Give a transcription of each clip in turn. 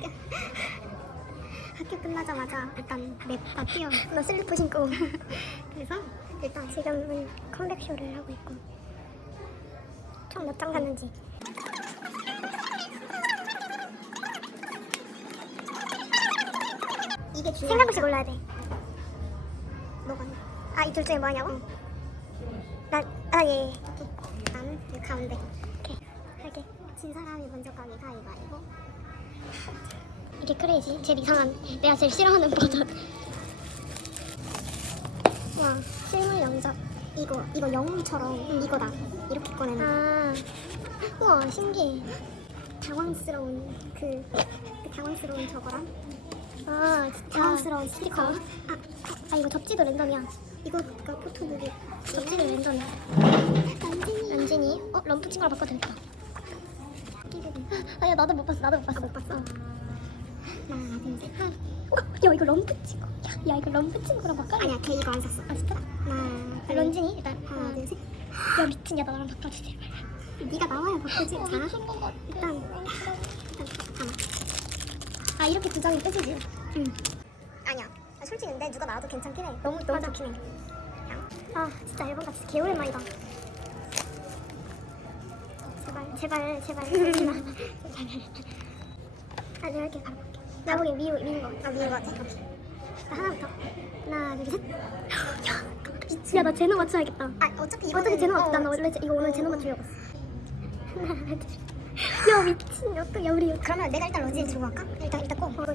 학교 끝나자마자 일단 냅다 뛰어. 나 슬리퍼 신고. 그래서 일단 지금은 컴백쇼를 하고 있고. 총 몇장 샀는지. 이게 중요해. 생각없이 골라야 돼. 뭐가? 아, 이 둘 중에 뭐냐고? 나, 아, 예, 예. 오케이. 나는 이 가운데. 오케이. 할게. 진 사람이 먼저 가기 가위바위보. 이게 크레이지. 제일 이상한. 내가 제일 싫어하는 버전. 와, 실물 영접. 이거, 이거 영웅처럼 이거다. 이렇게 꺼내는 거. 아. 우와, 신기해. 당황스러운 그, 그 당황스러운 저거랑. 아, 당황스러운 스티커. 아, 아, 이거 접지도 랜덤이야. 이거 그 포토북이. 접지도 랜덤이야. 런진이. 어, 럼프 친구랑 바꿔도 되겠다. 아야 나도 못 봤어 나도 못 봤어. 못 봤어? 하나 둘셋 어, 야 이거 럼프 친구. 야, 야 이거 럼프 친구랑 바꿔 아니야 걔 이거 안 샀어. 아 진짜? 하나 둘 런진이? 일단 하나 둘 셋 야 미친 야 나랑 바꿔주자 네가 나와야 바꾸지 자 일단 일단 잠깐만 아. 이렇게 두 장이 끝이지? 응. 아니야. 아, 솔직히 근데 누가 나와도 괜찮긴 해. 너무 너무 좋긴 해 아 진짜 앨범 같이 개오랜만이다 제발 제발 제발. 아 내가 이렇게 가볼게. 나 보기엔 미, 미인 거 같아. 아 미인 거 같아? 자 하나부터. 하나 둘셋. 야나 제노 맞춰야겠다. 아 어차피 이거 어차피 제노 맞춰 난 원래 제- 이거 오늘 제노 맞추려고 했어. 하나 둘야 미친. 어떡해. 야 우리 그러면 내가 일단 런쥔 들고 갈까? 일단 일단 꼭. 어, 그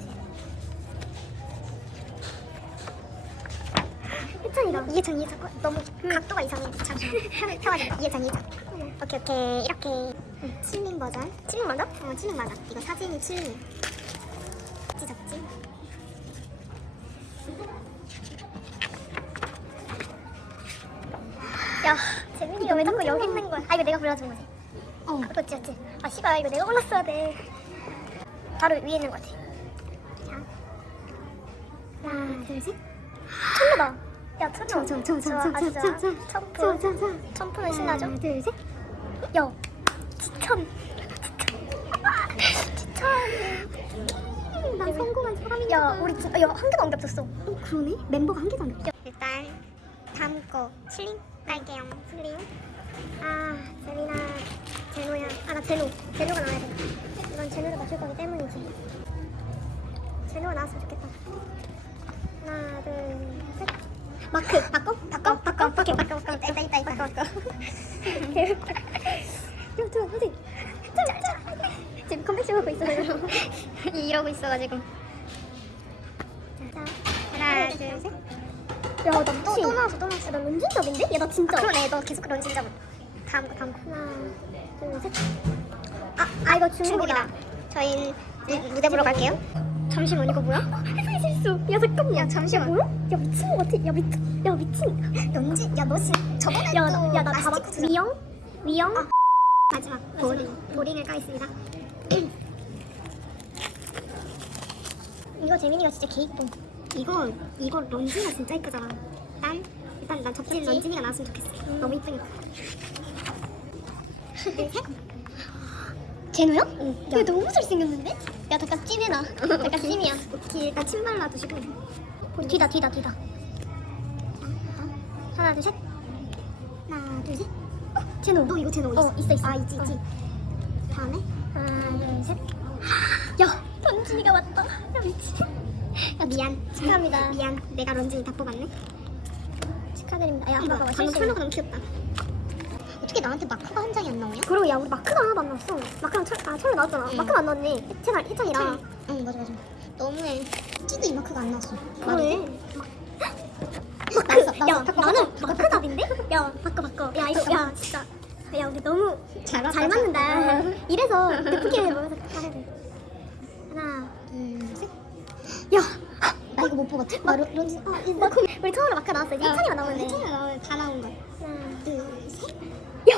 지 해찬이가 이해찬 이해찬 어, 너무 각도가 이상해. 잠시만. 펴가지고 이해찬 이해찬 오케이 오케이. 이렇게. 칠링 버전. 칠링 맞아? 어 칠링 맞아 이거 사진이 칠링 접지 접지? 야 재민이가 왜 자꾸 여기 있는 거야? 아 이거 내가 골라준 거지. 어. 그렇지 그렇지? 아 씨발 이거 내가 골랐어야 돼. 바로 위에 있는 거지 자. 하나 둘 셋. 천루다 야 천루 저저저저저저 천프 천프는 신나죠? 하나 둘셋. 야 지천. 지천. 나 성공한 사람이야 야. 우리 진짜 야 한 개도 안 겹쳤어. 어 그러네? 멤버가 한 개도 안 겹쳐. 일단 다음 거. 슬링? 깔게요 슬링? 아 재민아. 제노야. 아나 제노. 제노가 나와야 돼. 이건 제노를 맞출 거기 때문이지. 제노가 나왔으면 좋겠다. 하나 둘셋 마크 바꿔? 바꿔? 바꿔? 바꿔? 바꿔? 바꿔? 이따 이따 이따 바꿔 바꿔 야, 저 선생 지금 컴백쇼 하고 있어요. 이러고 있어가지고. 자, 하나, 둘, 셋. 야, 나 또, 또 나왔어, 또 나왔어. 나 런쥔잡인데? 야, 나 진짜. 아, 그러네, 너 계속 런쥔잡. 다음 거, 다음 거. 하나, 둘, 셋. 아, 아 이거 중국이다. 저희 무대 보러 갈게요. 잠시만, 이거 뭐야? 해석이 실수. 야, 잠깐만. 야, 잠시만. 뭐야? 야, 미친 거 같아. 야, 미친. 야, 미친. 런쥔, 야, 너 지금 저번에 야, 나, 야, 나 다 봤 위영? 위영? 마지막 보링 보링을 까겠습니다. 이거 재민이가 진짜 개이뻐. 이거 이거 런쥔이가 진짜 이쁘잖아. 난 일단 난 접지 런쥔이가 나왔으면 좋겠어. 너무 이쁘니까. 둘 셋. 제노야? 응. 야, 너무 잘생겼는데? 야 잠깐 찜해놔. 잠깐 찜이야. 오케이 일단 침 발라두시고. 뒤다 뒤다 뒤다. 하나 둘 셋. 하나 둘 셋. 제노 너 이거 제노 있어? 어 있어 있어 아 있지 있지 다음에 하나 둘 셋 야 런쥔이가 왔다 야 미친 야 미안 축하합니다 미안 내가 런쥔이 다 뽑았네 축하드립니다 야 봐봐 방금 철로가 너무 귀엽다 어떻게 나한테 마크가 한 장이 안 나오냐? 그러게 야 우리 마크가 하나도 안 나왔어. 마크랑 철, 아 철로 나왔잖아. 마크가 안 나왔네. 채널 1장이랑. 응. 맞아 맞아. 너무해. 찌도 이 마크가 안 나왔어. 그래 마크 야 나는 마크 답인데? 야 바꿔 바꿔 야 이거 야 진짜. 야 우리 너무 잘, 잘 맞는다. 이래서 느프킹을 보면서 해야 돼. 하나 둘셋. 야! 나 이거 못 뽑았지? 나 론, 론지. 어, 우리 처음으로 마크 나왔어. 이제 1탄이만 나오는데 1탄이만 나오면 다 나온 거야. 하나 둘셋 야!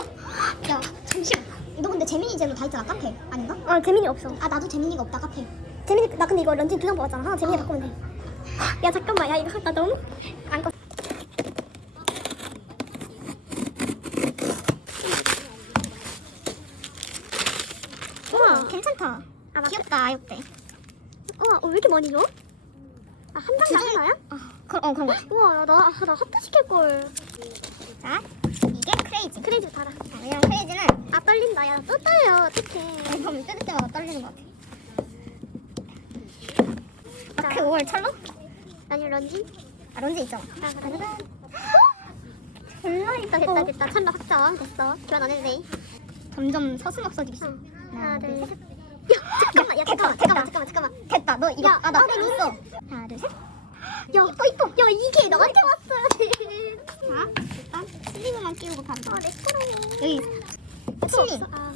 야 잠시만. 너 근데 재민이 제로 다 있잖아 카페. 아닌가? 아 재민이 없어. 아 나도 재민이가 없다 카페. 재민이 나 근데 이거 런쥔 두장 뽑았잖아. 하나 재민이 바꾸면 돼 야 잠깐만. 야 이거 나 너무 안 껐어 우와 괜찮다. 아 귀엽다 아육대 우와, 어, 왜 이렇게 많이 줘? 아, 한 장당 하나야? 그, 어 그런 거. 우와, 나, 나, 나 하트 시킬 걸. 자. 이게 크레이지. 크레이지 달아. 자, 왜냐면 크레이지는 아, 떨린다. 야, 또 떨려. 어떡해. 이거 뜯을 때마다 떨리는 것 같아. 자. 마크 5월 찰로? 아니, 런쥔? 아 런지 있죠. 아, 가자. 졸라 있다, 됐다, 됐다. 찬다 확정. 됐어. 교환 안 해도 돼. 점점 서슴없어지기 시작. 응. 하나, 둘, 셋. 야, 잠깐만, 야, 잠깐만, 잠깐만, 잠깐만, 잠깐만. 됐다. 너 이거 야, 아나 아, 있어. 하나 둘 셋. 야, 이뻐, 이뻐. 야, 이게 너한테 왔어야 돼. 끼우고 간다. 아, 내 사랑해. 여기 또 칠리. 아.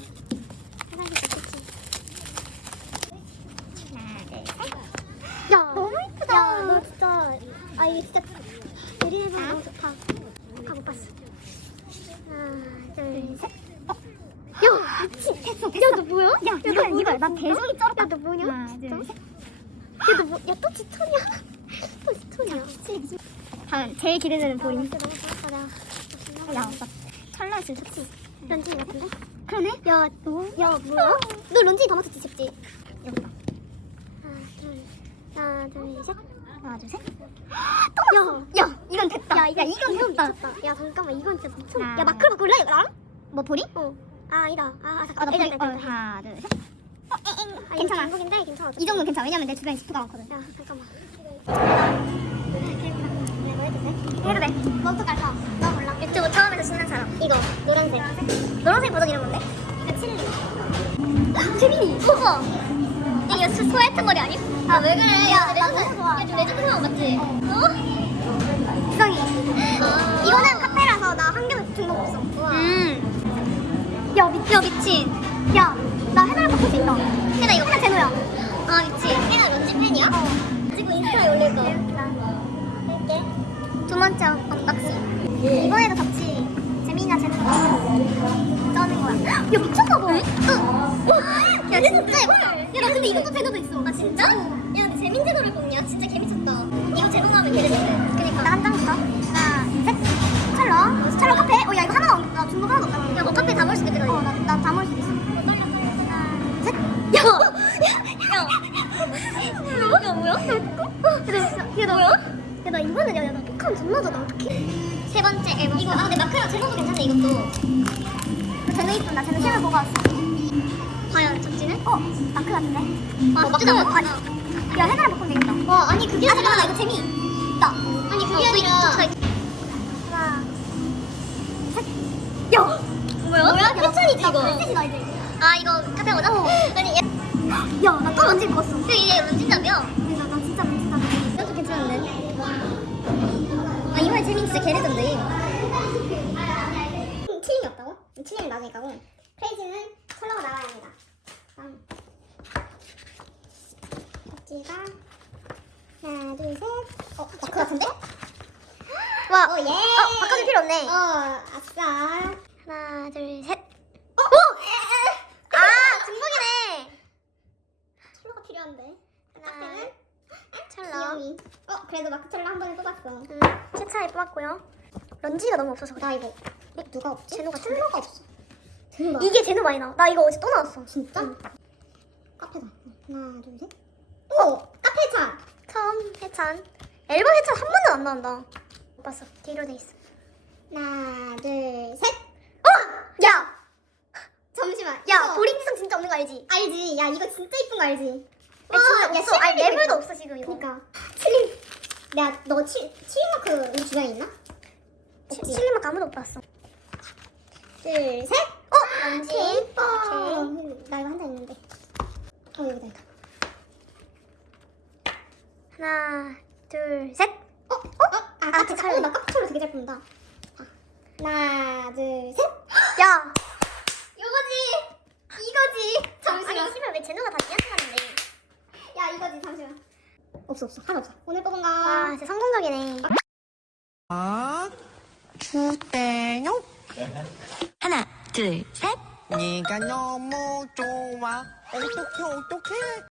야, 너무 이쁘다. 야, 너 진짜, 아, 이게 진짜 드리블 자. 너무 좋다. 아까 못 봤어. 하나, 둘, 셋. 어. 야, 미친. 됐어 야, 너 뭐야? 야 야, 뭐야? 이걸 나 대성이 쩔었다. 야, 너 뭐냐? 하나 진짜? 둘 셋. 야, 너 뭐, 야, 또 지천이야? 또 지천이야. 다음 제일 기대되는 아, 볼 임. 진짜 너무 좋았다, 나. 야, 나 찰나 지금 쳤지. 런쥔 같은데? 그러네. 야, 너, 야, 뭐야? 너 런쥔 다 맞췄지, 집지? 여기다. 하나, 둘, 하나, 둘, 셋. 하나 둘 셋. 야, 야, 이건 됐다. 야, 이건 이건 됐다. 미쳤다. 야, 잠깐만, 이건 진짜 미쳤 하나. 야, 마크로 바꿀래, 나랑? 뭐 볼임? 어. 아, 아니다. 아, 아 아, 잠깐. 나 일단, 볼임. 일단, 어. 하나 둘 셋. 어, 엥, 엥. 아, 괜찮아. 괜찮아. 이 정도 괜찮아. 왜냐면 내 주변에 스프가 많거든. 야, 잠깐만. 해도 돼. 뭐부터 갈까? 나 유튜브 처음에서 신난 사람. 이거, 노란색. 노란색 버전 이름 뭔데? 이거 칠리. 재민이. 소가. 이거 스 스웨트 머리 아니? 아, 왜 그래? 야, 나. 너무 좋아. 야, 좀 레전드 상황 맞지? 어? 이상해. 아. 이거는 카페라서 나 한 개도 중복 없어. 음. 야, 미, 야, 미친. 야, 나 해달 바꿀 수 있다. 해나 이거 해달 제노야. 아, 미치. 해나 런쥔 팬이야? 지금 인스타에 올릴 거. 할게. 두 번째 언박싱. 이번에도 덥지. 재민이나 제노가 떠는 거야. 야, 미쳤나 봐. 야, 진짜 예뻐. 야, 나 근데 이것도 제노도 있어. 아, 진짜? 야, 근데 재민 제노를 뽑냐? 진짜 개미쳤다. 번째 앨범. 이거, 아, 근데 마크랑 제노도 괜찮네, 이것도. 그 제노 이쁜 나 제노 시험을 보고 왔어. 과연 적지는? 어, 마크 같은데? 아, 어, 마크다, 마크. 마크다. 아니, 야, 해나랑 바꾸면 되겠다. 와, 아니, 그게 아. 잠깐만, 나 이거 재미. 있다. 아니, 그게 어, 아니라. 하나, 셋. 야! 뭐야? 뭐야? 패션이지, 이거. 패션이다, 어. 이제. 아, 이거 카페 모자? 아니, 얘. 야, 나또 런쥔 입었어. 그 이게 런쥔답이야. 근데 나, 나 진짜 런쥔 다 이것도 괜찮은데? 진짜 개레전드. 칠링이 없다고? 칠링은 나중에 가고 크레이지는 컬러가 나와야 합니다. 다음 박지가 하나 둘셋 어? 마크 같은데? 와, 어 예! 어, 바꿔줄 필요 없네. 어 아싸 하나, 둘, 셋. 어? 아, 중복이네. 컬러가 필요한데 하나, 카페는 어 그래도 마크 컬러 한 번에 뽑았어 음, 최차에 뽑았고요. 런지가 너무 없어서 그래. 나 이거 어, 누가 없지? 제노 같은데? 컬러가 없어 제노 이게 제노 많이 나와. 나 이거 어제 또 나왔어. 진짜? 응. 카페다 하나 둘 셋 오! 카페차 처음 해찬. 앨범 해찬 한 번도 안 나온다. 못 봤어. 뒤로 돼 있어. 하나 둘 셋 어! 야! 잠시만. 야, 이거 보링성 진짜 없는 거 알지? 알지? 야, 이거 진짜 이쁜 거 알지? 야, 진짜 없어. 아니, 칠링 레벨도. 없어, 지금 이거. 그니까. 칠링. 야, 너 칠, 칠링 마크 우리 주변에 있나? 치- 없지? 칠리막 아무도 못 봤어. 둘, 셋. 어! 개 이뻐. 오케이. 나 이거 한장 있는데. 어, 여기다. 여기다. 하나, 둘, 셋. 어? 어? 아, 아, 카페 찰리. 어, 나 카페 되게 잘 뽑는다. 자, 하나, 둘, 셋. 야! 이거지. 이거지. 잠시만. 아니, 씨발, 왜 제노가 다 니한테 야, 이거지. 잠시만. 없어, 없어. 하나 없어. 오늘 뽑은 거. 아, 진짜 성공적이네. 아, 주대요. 하나, 둘, 셋. 네가 너무 좋아. 어떡해, 어떡해.